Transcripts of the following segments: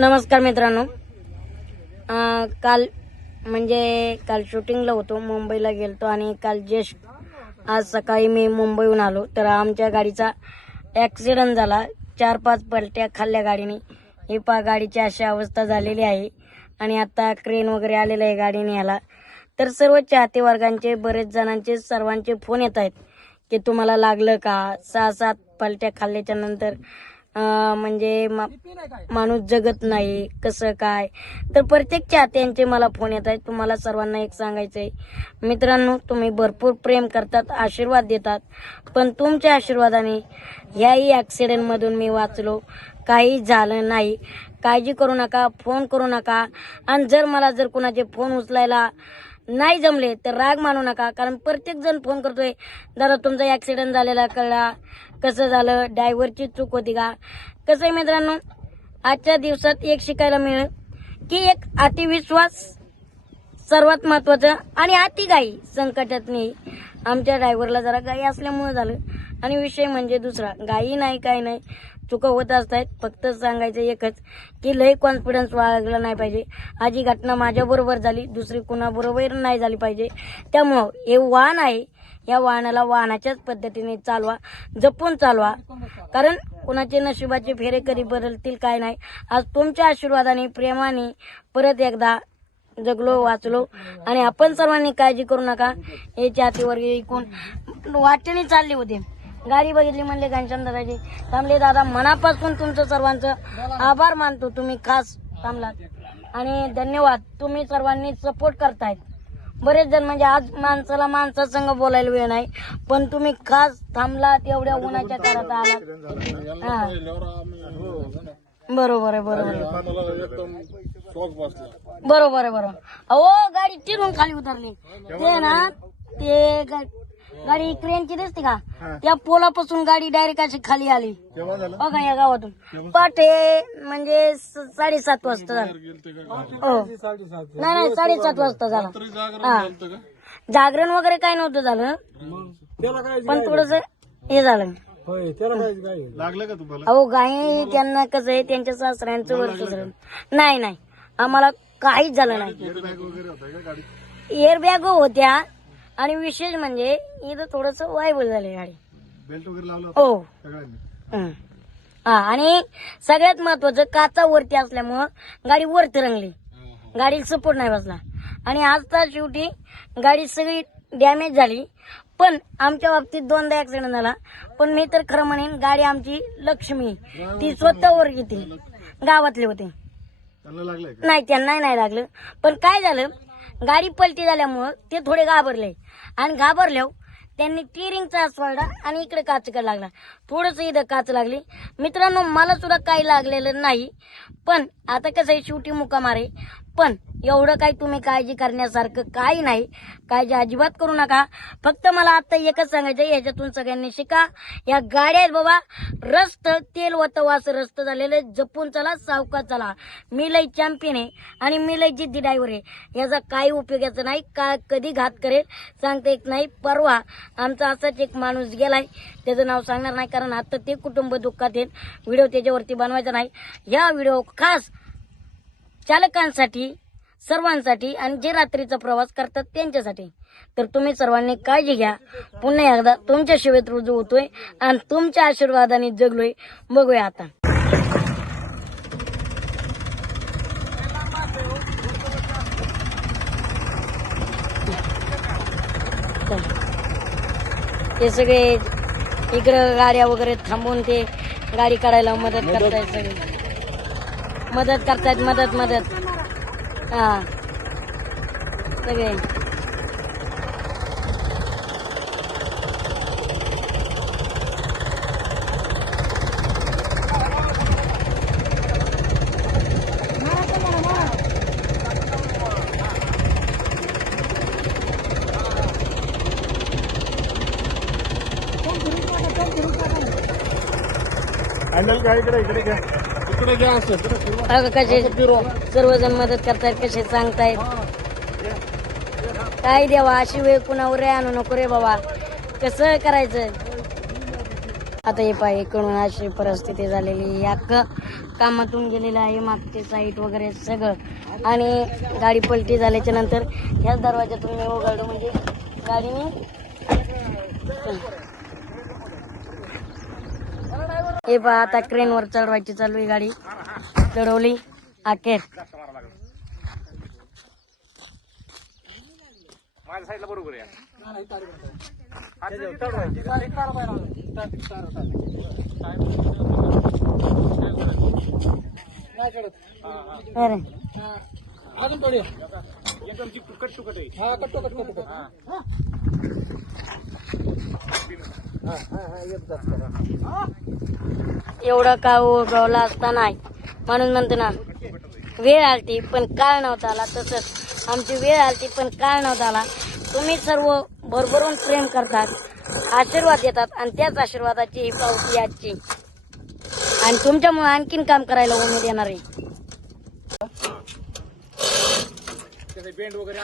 नमस्कार मित्रांनो. काल म्हणजे काल शूटिंगला होतो मुंबईला गेलतो आणि काल जस्ट आज सकाळी मी मुंबईहून आलो. तर आमच्या गाडीचा ॲक्सिडंट झाला. चार पाच पलट्या खाल्ल्या गाडीने. ही पा गाडीची अशी अवस्था झालेली आहे. आणि आता क्रेन वगैरे आलेलं आहे गाडीने ह्याला. तर सर्व चाहते वर्गांचे बरेच जणांचे सर्वांचे फोन येत आहेत की तुम्हाला लागलं का? सहा सात पलट्या खाल्ल्याच्या नंतर म्हणजे मा- माणूस जगत नाही कसं काय? तर प्रत्येक चाहत्यांचे मला फोन येत आहेत. तुम्हाला सर्वांना एक सांगायचं आहे मित्रांनो तुम्ही भरपूर प्रेम करतात आशीर्वाद देतात. पण तुमच्या आशीर्वादाने ह्याही ॲक्सिडेंटमधून मी वाचलो. काही झालं नाही. काळजी करू नका फोन करू नका. आणि जर मला जर कुणाचे फोन उचलायला नाही जमले तर राग मानू नका. कारण प्रत्येक जण फोन करतोय दादा तुमचा ॲक्सिडेंट झालेला कळला. कसं झालं? डायव्हरची चूक होती का? कसं आहे मित्रांनो? आजच्या दिवसात एक शिकायला मिळेल की एक अतिविश्वास सर्वात महत्वाचं आणि अति गाई संकटात नाही आमच्या ड्रायव्हरला जरा गाई असल्यामुळे झालं. आणि विषय म्हणजे दुसरा. गाई नाही काय नाही. चुका होत असतात. फक्त सांगायचं एकच की लय कॉन्फिडन्स वागला नाही पाहिजे. आज ही घटना माझ्याबरोबर झाली. दुसरी कुणाबरोबर नाही झाली पाहिजे. त्यामुळं हे वाहन आहे. या वाहनाला वाहनाच्याच पद्धतीने चालवा. जपून चालवा. कारण कुणाचे नशिबाचे फेरे कधी बदलतील काय नाही. आज तुमच्या आशीर्वादाने प्रेमाने परत एकदा जगलो वाचलो. आणि आपण सर्वांनी काळजी करू नका. हे हातीवर ऐकून वाटेने चालले होते. गाडी बघितली म्हणले घनश्याम दादाजी थांबले दादा मनापासून तुमचं सर्वांचं आभार मानतो. तुम्ही खास थांबलात. आणि धन्यवाद. तुम्ही सर्वांनी सपोर्ट करतायत. बरेच जण म्हणजे आज माणसाला माणसासंग बोलायला वेळ नाही. पण तुम्ही खास थांबलात एवढ्या उन्हाच्या काळात आलात. हा. बरोबर आहे बरोबर आहे. बरोबर आहे बरोबर अहो गाडी तिरून खाली उतरली. ते ना ते गा- गाडी क्रेनची दिसते का? त्या पोलापासून गाडी डायरेक्ट अशी खाली आली. केव्हा झालं? बघा या गावातून. पाठे म्हणजे स- साडेसात वाजता झालं. हो. नाही नाही साडेसात वाजता झाला. हा. जागरण वगैरे काय नव्हतं झालं. त्याला काय पण थोडस हे झालं. होय त्याला काय काय लागलं का तुम्हाला? अहो गाई त्यांना कसं आहे त्यांच्या सासऱ्यांचं वर्ष झालं. नाही नाही. आम्हाला काहीच झालं नाही. एअरबॅग वगैरे होता का गाडी एअरबॅग होत्या आणि विशेष म्हणजे इथं थोडस वायबल झाली गाडी. बेल्ट वगैरे लावलं होतं हो. सगळ्यांनी? हं. हा आणि सगळ्यात महत्वाचं काचा वरती असल्यामुळं गाडी वरती रंगली. गाडीला सपोर्ट नाही बसला. आणि आज तर शेवटी गाडी सगळी डॅमेज झाली. पण आमच्या बाबतीत दोनदा ऍक्सिडेंट झाला. पण मी तर खरं म्हणेन गाडी आमची लक्ष्मी ती स्वतःवर येते गावातले होते. त्यांना लागलंय का? नाही त्यांना नाही लागलं. पण काय झालं? गाडी पलटी झाल्यामुळं ते थोडे घाबरले. आणि घाबरल्यावर त्यांनी टिअरिंगचा सोडला आणि इकडे काचकडे लागला. थोडस इथं काच लागली. मित्रांनो मला सुद्धा काही लागलेलं नाही. पण आता कसं आहे शेवटी मुका मारे पण एवढं काही तुम्ही काळजी करण्यासारखं काही नाही. काळजी अजिबात करू नका. फक्त मला आता एकच सांगायचं आहे, याच्यातून सगळ्यांनी शिका. या गाड्या आहेत बाबा. रस्त तेल वत वास रस्त झालेलं जपून चला सावका चला. मी लई चॅम्पियन आहे आणि मी लई जिद्दी ड्रायव्हर आहे. याचा काही उपयोगाचा नाही. का कधी घात करेल सांगता येत नाही. परवा आमचा असाच एक माणूस गेलाय. त्याचं नाव सांगणार नाही कारण आता ते कुटुंब दुःखात आहेत. व्हिडिओ त्याच्यावरती बनवायचा नाही. या व्हिडिओ खास चालकांसाठी सर्वांसाठी आणि जे रात्रीचा प्रवास करतात त्यांच्यासाठी. तर तुम्ही सर्वांनी काळजी घ्या. पुन्हा एकदा तुमच्या शिवेत रुजू होतोय आणि तुमच्या आशीर्वादाने जगलोय. बघूया आता. हे सगळे इकडं गाड्या वगैरे थांबवून ते गाडी काढायला मदत. करतायत सगळे. मदत करतायत मदत मदत. हा. सगळे. हँडल घ्या इकडे इकडे घ्या. इकडे घ्या असं. इकडे फिरवा. बघा कसे सर्वजण मदत करतायत कसे सांगतायत? काय देवा अशी वेळ कुणावर रे आणू नको रे बाबा. कसं करायचं? आता हे पाय इकडून अशी परिस्थिती झालेली अख्खं कामातून गेलेलं आहे मागचे साईट वगैरे सगळं. आणि गाडी पलटी झाल्याच्यानंतर ह्याच दरवाजातून मी उघडलो म्हणजे गाडीने हे पहा आता क्रेनवर चढवायची चालू आहे गाडी. चढवली. अखेर माझ्या साईडला बरोबर आहे नाही चढत अरे हा. अजून थोडी एकदम चिकटू कट हा. एवढं का उगवला असता नाही. म्हणून म्हणतो ना वेळ आलती पण काळ नव्हता आला तसंच. आमची वेळ आलती पण काळ नव्हता आला. तुम्ही सर्व भरभरून प्रेम करतात आशीर्वाद देतात आणि त्याच आशीर्वादाची ही पावती आजची. आणि तुमच्यामुळे आणखीन काम करायला उमेद येणार आहे. बेंड वगैरे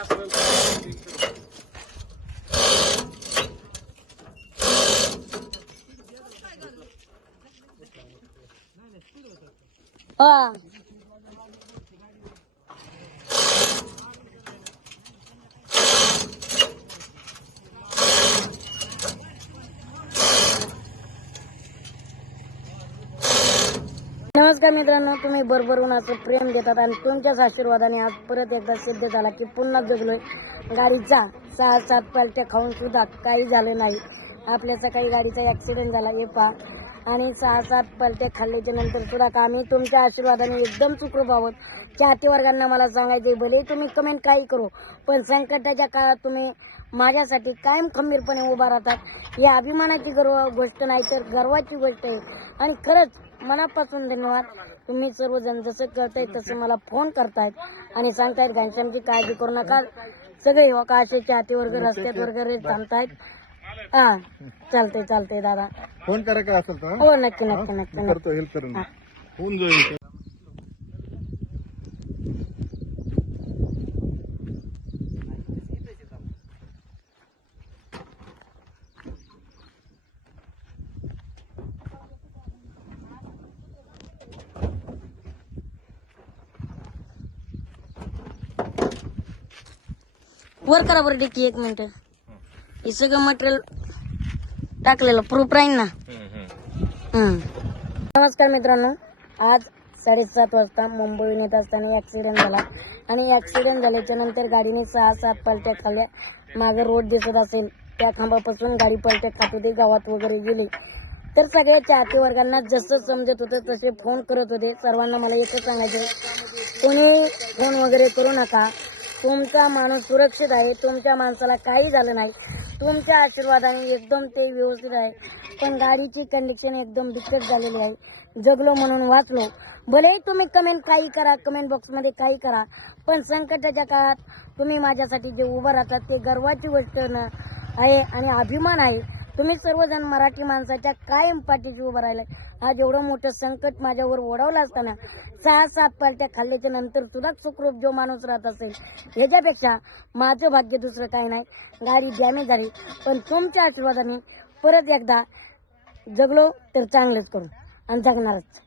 नमस्कार मित्रांनो तुम्ही बरोबर उन्हाचं प्रेम देतात आणि तुमच्याच आशीर्वादाने आज परत एकदा सिद्ध झाला की पुन्हा जगलोय. गाडीचा सहा सात पालट्या खाऊन सुद्धा काही झालं नाही. आपल्या सकाळी गाडीचा ऍक्सिडेंट झाला. हे पहा. आणि सहा सात पलट्या खाल्ल्याच्या नंतर सुद्धा का आम्ही तुमच्या आशीर्वादाने एकदम सुखरूप आहोत. चाहते वर्गांना मला सांगायचे भले तुम्ही कमेंट काही करू पण संकटाच्या काळात तुम्ही माझ्यासाठी कायम खंबीरपणे उभा राहतात. ही अभिमानाची गर्व गोष्ट नाही तर गर्वाची गोष्ट आहे. आणि खरंच मनापासून धन्यवाद. तुम्ही सर्वजण जसं करताय तसं मला फोन करतायत. आणि सांगतायत घनश्यामची काळजी करू नका. सगळे हो का असे चाहते वर्ग रस्त्यात वगैरे थांबतायत. हा चालतंय चालतंय दादा. फोन करा काय असेल तर हो? नक्की नक्की नक्की नक्की. करतो हेल्प करून. होऊन जाईल. वर करा बरं डिक्की एक मिनिट. हे सगळं मटेरियल टाकलेलं प्रूफ राहील ना. नमस्कार मित्रांनो आज साडेसात वाजता मुंबईहून येत असताना ऍक्सिडेंट झाला. आणि ऍक्सिडेंट झाल्याच्यानंतर गाडीने सहा सात पलट्या खाल्ल्या. माझा रोड दिसत असेल त्या खांबापासून गाडी पलट्या खात होती गावात वगैरे गेली. तर सगळ्या चाहते वर्गांना जसं समजत होतं तसे फोन करत होते. सर्वांना मला एकच सांगायचं कोणी फोन वगैरे करू नका. तुमचा माणूस सुरक्षित आहे तुमच्या माणसाला काही झालं नाही. तुमच्या आशीर्वादाने एकदम ते व्यवस्थित आहे. पण गाडीची कंडिशन एकदम बिकट झालेली आहे. जगलो म्हणून वाचलो. भलेही तुम्ही कमेंट काही करा कमेंट बॉक्समध्ये काही करा पण संकटाच्या काळात तुम्ही माझ्यासाठी जे उभं राहतात ते गर्वाची गोष्ट न आहे आणि अभिमान आहे. तुम्ही सर्वजण मराठी माणसाच्या कायम पाठीशी उभं राहिलाय. आज एवढं मोठं संकट माझ्यावर ओढवलं असताना सहा सात पालट्या खाल्ल्याच्या नंतर सुद्धा सुखरूप जो माणूस राहत असेल ह्याच्यापेक्षा माझं भाग्य दुसरं काही नाही. गाडी डॅमेज झाली पण तुमच्या आशीर्वादाने परत एकदा जगलो तर चांगलंच करू. आणि जगणारच.